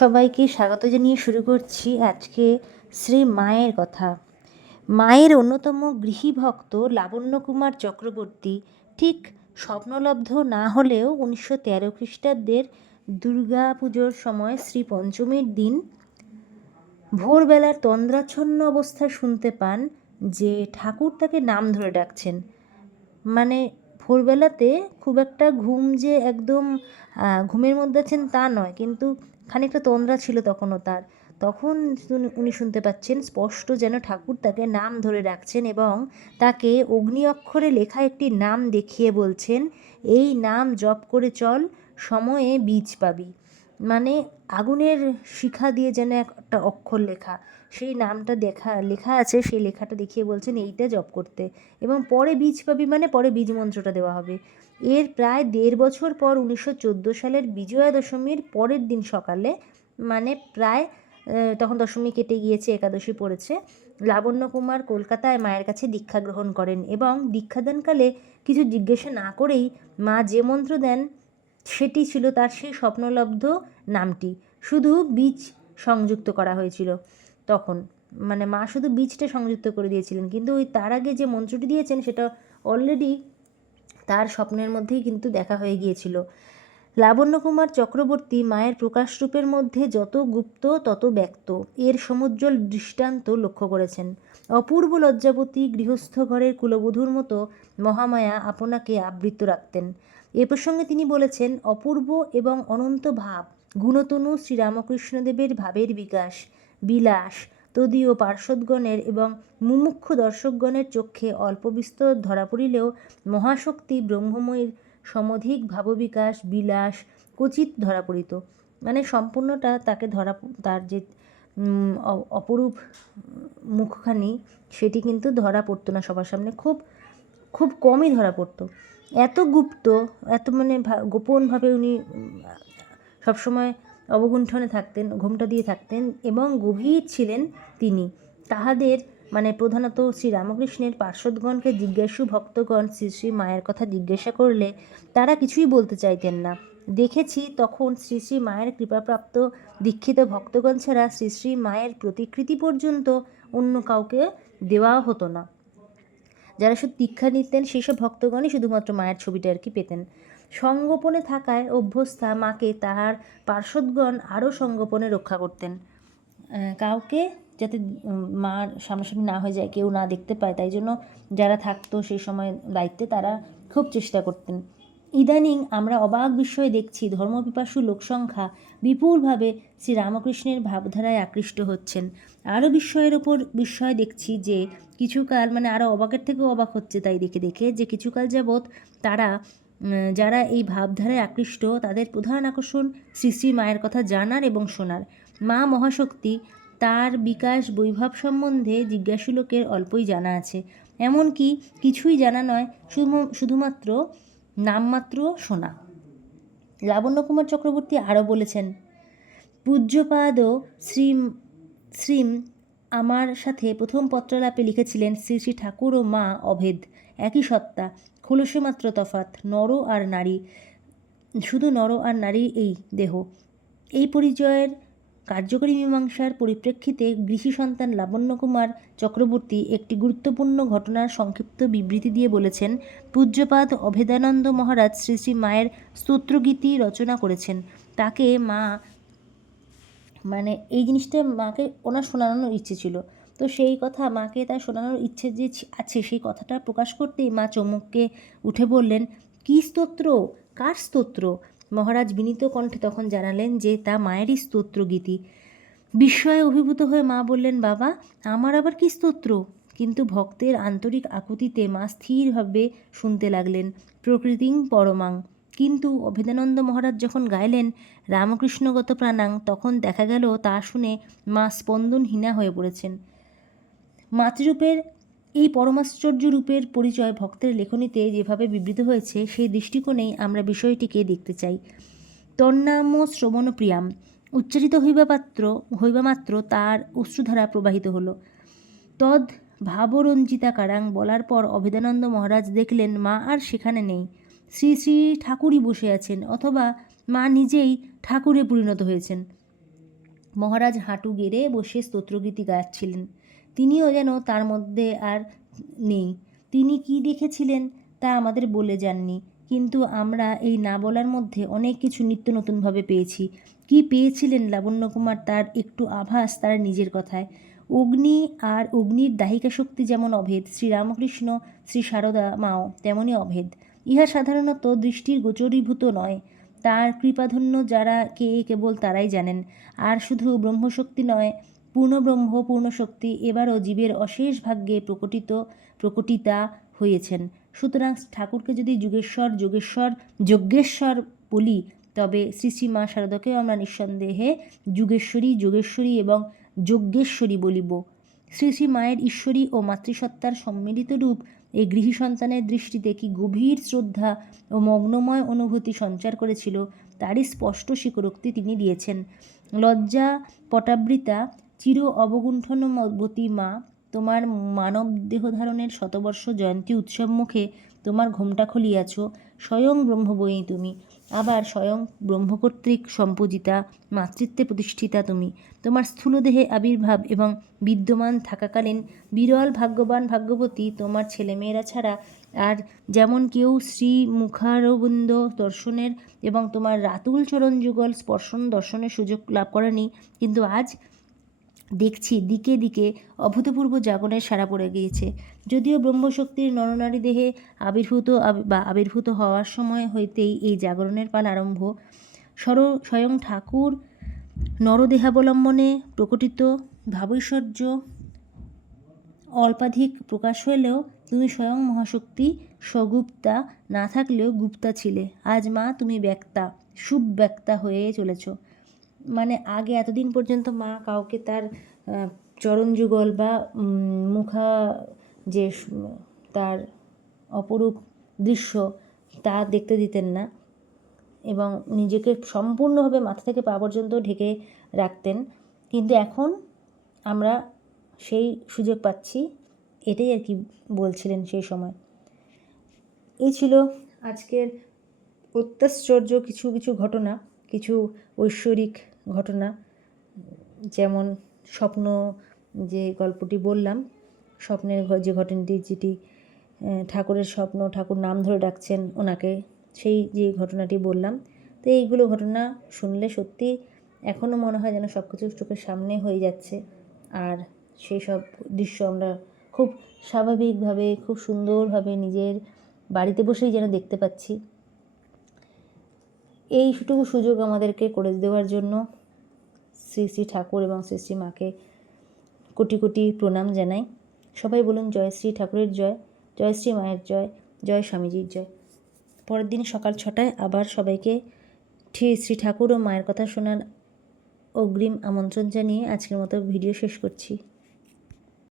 সবাইকে স্বাগত জানিয়ে শুরু করছি আজকে শ্রী মায়ের কথা। মায়ের অন্যতম গৃহী ভক্ত লাবণ্য কুমার চক্রবর্তী ঠিক স্বপ্নলব্ধ না হলেও উনিশশো তেরো খ্রিস্টাব্দের দুর্গা পুজোর সময় শ্রী পঞ্চমীর দিন ভোরবেলার তন্দ্রাচ্ছন্ন অবস্থায় শুনতে পান যে ঠাকুর তাকে নাম ধরে ডাকছেন। মানে ভোরবেলাতে খুব একটা ঘুম যে একদম ঘুমের মধ্যে আছেন তা নয়, কিন্তু খানিকটা তন্দ্রা ছিল তখনও তার। তখন উনি- শুনতে পাচ্ছেন, স্পষ্ট যেন ঠাকুর তাকে নাম ধরে ডাকছেন এবং তাকে অগ্নি অক্ষরে লেখা একটি নাম দেখিয়ে বলছেন, এই নাম জপ করে চল, সময়ে বীজ পাবি। মানে আগুনের শিখা দিয়ে যেন একটা অক্ষর লেখা। সেই নামটা দেখা, লেখা আছে, সেই লেখাটা দেখিয়ে বলছেন, এইটা জপ করতে। এবং পরে বীজ পাবি মানে পরে বীজ মন্ত্রটা দেওয়া হবে। এর প্রায় দেড় বছর পর উনিশশো চোদ্দ সালের বিজয়া দশমীর পরের দিন সকালে মানে প্রায় তখন দশমী কেটে গিয়েছে, একাদশী পড়েছে, লাবণ্য কুমার কলকাতায় মায়ের কাছে দীক্ষা গ্রহণ করেন এবং দীক্ষাদানকালে কিছু জিজ্ঞাসা না করেই মা যে মন্ত্র দেন সেটি ছিল তার সেই স্বপ্নলব্ধ নামটি। শুধু বীজ সংযুক্ত করা হয়েছিল তখন। মানে মা শুধু বীজটা সংযুক্ত করে দিয়েছিলেন, কিন্তু ওই তার আগে যে মন্ত্রটি দিয়েছেন সেটা অলরেডি তার স্বপ্নের মধ্যেই কিন্তু দেখা হয়ে গিয়েছিল। লাবণ্য কুমার চক্রবর্তী মায়ের প্রকাশরূপের মধ্যে যত গুপ্ত, তত ব্যক্ত। এর সমুজ্জ্বল দৃষ্টান্ত লক্ষ্য করেছেন। অপূর্ব লজ্জাবতী গৃহস্থ ঘরের কুলবধূর মতো মহামায়া আপনাকে আবৃত রাখতেন। এ প্রসঙ্গে তিনি বলেছেন, অপূর্ব এবং অনন্ত ভাব, গুণতনু শ্রীরামকৃষ্ণদেবের ভাবের বিকাশ, বিলাস তদীয় পার্শ্বদগণের এবং মুমুক্ষু দর্শকগণের চক্ষে অল্প বিস্তর ধরা পড়িলেও মহাশক্তি ব্রহ্মময়ীর সমধিক ভাববিকাশ, বিলাস, কচিত ধরা পড়িত। মানে সম্পূর্ণটা তাকে ধরা তার যে অপরূপ মুখখানি, সেটি কিন্তু ধরা পড়তো না সবার সামনে। খুব খুব কমই ধরা পড়তো। এত গুপ্ত, এত মানে গোপনভাবে উনি সবসময় অবগুণ্ঠনে থাকতেন, ঘোমটা দিয়ে থাকতেন এবং গভীর ছিলেন তিনি। তাহাদের মানে প্রধানত শ্রী রামকৃষ্ণের পার্শ্বদগণকে জিজ্ঞাসু ভক্তগণ শ্রী শ্রী মায়ের কথা জিজ্ঞাসা করলে তারা কিছুই বলতে চাইতেন না। দেখেছি তখন শ্রী শ্রী মায়ের কৃপাপ্রাপ্ত দীক্ষিত ভক্তগণ ছাড়া শ্রী শ্রী মায়ের প্রতিকৃতি পর্যন্ত অন্য কাউকে দেওয়া হতো না। যারা শুধু দীক্ষা নিতেন, সেই সব ভক্তগণই শুধুমাত্র মায়ের ছবিটা আর কি পেতেন। সঙ্গোপনে থাকায় অভ্যস্তা মাকে তাহার পার্শ্বদগণ আরও সঙ্গোপনে রক্ষা করতেন। কাউকে যাতে মার সামনাসামনি না হয়ে যায়, কেউ না দেখতে পায়, তাই জন্য যারা থাকতো সেই সময় দায়িত্বে তারা খুব চেষ্টা করতেন। ইদানিং আমরা অবাক বিস্ময়ে দেখছি ধর্মপিপাসু লোকসংখ্যা বিপুলভাবে শ্রীরামকৃষ্ণের ভাবধারায় আকৃষ্ট হচ্ছেন। আরও বিস্ময়ের ওপর বিস্ময় দেখছি যে কিছুকাল মানে আরও অবাকের থেকেও অবাক হচ্ছে তাই দেখে দেখে, যে কিছুকাল যাবৎ তারা যারা এই ভাবধারায় আকৃষ্ট, তাদের প্রধান আকর্ষণ শ্রী শ্রী মায়ের কথা জানার এবং শোনার। মা মহাশক্তি, তার বিকাশ বৈভব সম্বন্ধে জিজ্ঞাসু লোকের অল্পই জানা আছে। এমনকি কিছুই জানা নয় শুধু শুধুমাত্র নামমাত্র শোনা। লাবণ্য কুমার চক্রবর্তী আরও বলেছেন পূজ্যপাদ শ্রী শ্রীম আমার সাথে প্রথম পত্রলাপে লিখেছিলেন শ্রী শ্রী ঠাকুর ও মা অভেদ। একই সত্তা। খোলসে মাত্র তফাত নর আর নারী। শুধু নর আর নারী এই দেহ। এই পরিচয়ের কার্যকরী মীমাংসার পরিপ্রেক্ষিতে গৃহী সন্তান লাবণ্য কুমার চক্রবর্তী একটি গুরুত্বপূর্ণ ঘটনার সংক্ষিপ্ত বিবৃতি দিয়ে বলেছেন, পূজ্যপাদ অভেদানন্দ মহারাজ শ্রী শ্রী মায়ের স্তোত্রগীতি রচনা করেছেন। তাকে মা মানে এই জিনিসটা মাকে ওনার শোনানোর ইচ্ছে ছিল। তো সেই কথা মাকে তার শোনানোর ইচ্ছে যে আছে, সেই কথাটা প্রকাশ করতেই মা চমুককে উঠে বললেন, কী স্তোত্র? কার স্তোত্র? মহারাজ বিনীত কণ্ঠে তখন জানালেন যে তা মায়েরই স্তোত্র গীতি বিস্ময়ে অভিভূত হয়ে মা বললেন, বাবা, আমার আবার কি স্তোত্র? কিন্তু ভক্তের আন্তরিক আকুতিতে মা স্থিরভাবে শুনতে লাগলেন, প্রকৃতিং পরমাং। কিন্তু অভেদানন্দ মহারাজ যখন গাইলেন রামকৃষ্ণগত প্রাণাং, তখন দেখা গেল তা শুনে মা স্পন্দনহীনা হয়ে পড়েছেন। মাতৃরূপের, এই পরমাশ্চর্য রূপের পরিচয় ভক্তের লেখনীতে যেভাবে বিবৃত হয়েছে, সেই দৃষ্টিকোণেই আমরা বিষয়টিকে দেখতে চাই। তন্নাম শ্রবণ প্রিয়াম, উচ্চারিত হইবা পাত্র, হইবা মাত্র তার অশ্রুধারা প্রবাহিত হলো। তদ ভাবরঞ্জিতা কারাং বলার পর অভেদানন্দ মহারাজ দেখলেন মা আর সেখানে নেই। শ্রী শ্রী ঠাকুরই বসে আছেন অথবা মা নিজেই ঠাকুরে পরিণত হয়েছেন। মহারাজ হাঁটু গেড়ে বসে স্তোত্রগীতি গাচ্ছিলেন। তিনিও যেন তার মধ্যে আর নেই। তিনি কি দেখেছিলেন তা আমাদের বলে যাননি। কিন্তু আমরা এই না বলার মধ্যে অনেক কিছু নিত্য নতুনভাবে পেয়েছি। কি পেয়েছিলেন লাবণ্যকুমার তার একটু আভাস তার নিজের কথায়। অগ্নি আর অগ্নির দাহিকা শক্তি যেমন অভেদ, শ্রীরামকৃষ্ণ, শ্রী সারদা মাও তেমনই অভেদ। ইহা সাধারণত দৃষ্টির গোচরীভূত নয়। তার কৃপাধন্য যারা কে কেবল তারাই জানেন। আর শুধু ব্রহ্মশক্তি নয়, পূর্ণব্রহ্ম, পূর্ণশক্তি এবারও জীবের অশেষ ভাগ্যে প্রকটিত, প্রকটিতা হয়েছেন। সুতরাং ঠাকুরকে যদি যুগেশ্বর, যোগেশ্বর, যজ্ঞেশ্বর বলি, তবে শ্রী শ্রী মা শারদাকেও আমরা নিঃসন্দেহে যুগেশ্বরী, যোগেশ্বরী এবং যজ্ঞেশ্বরী বলিব। শ্রী শ্রী মায়ের ঈশ্বরী ও মাতৃসত্তার সম্মিলিত রূপ এই গৃহী সন্তানের দৃষ্টিতে কি গভীর শ্রদ্ধা ও মগ্নময় অনুভূতি সঞ্চার করেছিল, তারই স্পষ্ট স্বীকারোক্তি তিনি দিয়েছেন। লজ্জা, পটাবৃতা, চির অবগুণ্ঠনবতী মা, তোমার মানব দেহধারণের শতবর্ষ জয়ন্তী উৎসব মুখে তোমার ঘোমটা খুলিয়াছ, স্বয়ং ব্রহ্মবয়ী তুমি। আবার স্বয়ং ব্রহ্মকর্তৃক সম্পূজিতা, মাতৃত্বে প্রতিষ্ঠিতা তুমি। তোমার স্থূলদেহে আবির্ভাব এবং বিদ্যমান থাকাকালীন বিরল ভাগ্যবান ভাগ্যবতী তোমার ছেলেমেয়েরা ছাড়া আর যেমন কেউ শ্রী মুখারবন্দ দর্শনের এবং তোমার রাতুল চরণ যুগল স্পর্শন দর্শনের সুযোগ লাভ করেনি, কিন্তু আজ দেখছি দিকে দিকে অভূতপূর্ব জাগরণের সারা পড়ে গিয়েছে। যদিও ব্রহ্মশক্তির নরনারী দেহে আবির্ভূত বা আবির্ভূত হওয়ার সময় হইতেই এই জাগরণের পাল আরম্ভ, স্বর, স্বয়ং ঠাকুর নরদেহাবলম্বনে প্রকটিত ভাবৈশ্বর্য অল্পাধিক প্রকাশ হইলেও তুমি স্বয়ং মহাশক্তি স্বগুপ্তা না থাকলেও গুপ্তা ছিলে। আজ মা তুমি ব্যক্তা, সুব্যক্তা হয়ে চলেছ। মানে আগে এতদিন পর্যন্ত মা কাউকে তার চরণ যুগল বা মুখা যে, তার অপরূপ দৃশ্য তা দেখতে দিতেন না এবং নিজেকে সম্পূর্ণভাবে মাথা থেকে পা পর্যন্ত ঢেকে রাখতেন। কিন্তু এখন আমরা সেই সুযোগ পাচ্ছি, এটাই আর কি বলছিলেন সেই সময়। এই ছিল আজকের অত্যাশ্চর্য কিছু কিছু ঘটনা, কিছু ঐশ্বরিক ঘটনা, যেমন স্বপ্ন যে গল্পটি বললাম, স্বপ্নের যে ঘটনাটি যেটি ঠাকুরের স্বপ্ন, ঠাকুর নাম ধরে ডাকছেন ওনাকে, সেই যে ঘটনাটি বললাম। তো এইগুলো ঘটনা শুনলে সত্যি এখনও মনে হয় যেন সব কিছু চোখের সামনে হয়ে যাচ্ছে। আর সেই সব দৃশ্য আমরা খুব স্বাভাবিকভাবে, খুব সুন্দরভাবে নিজের বাড়িতে বসেই যেন দেখতে পাচ্ছি। এইটুকু সুযোগ আমাদেরকে করে দেওয়ার জন্য শ্রী শ্রী ঠাকুর এবং শ্রী শ্রী মাকে কোটি কোটি প্রণাম জানাই। সবাই বলুন জয় শ্রী ঠাকুরের জয় জয় শ্রী মায়ের জয় জয় স্বামীজির জয়। পরের দিন সকাল ছটায় আবার সবাইকে ঠিক শ্রী ঠাকুর ও মায়ের কথা শোনার অগ্রিম আমন্ত্রণ জানিয়ে আজকের মতো ভিডিও শেষ করছি।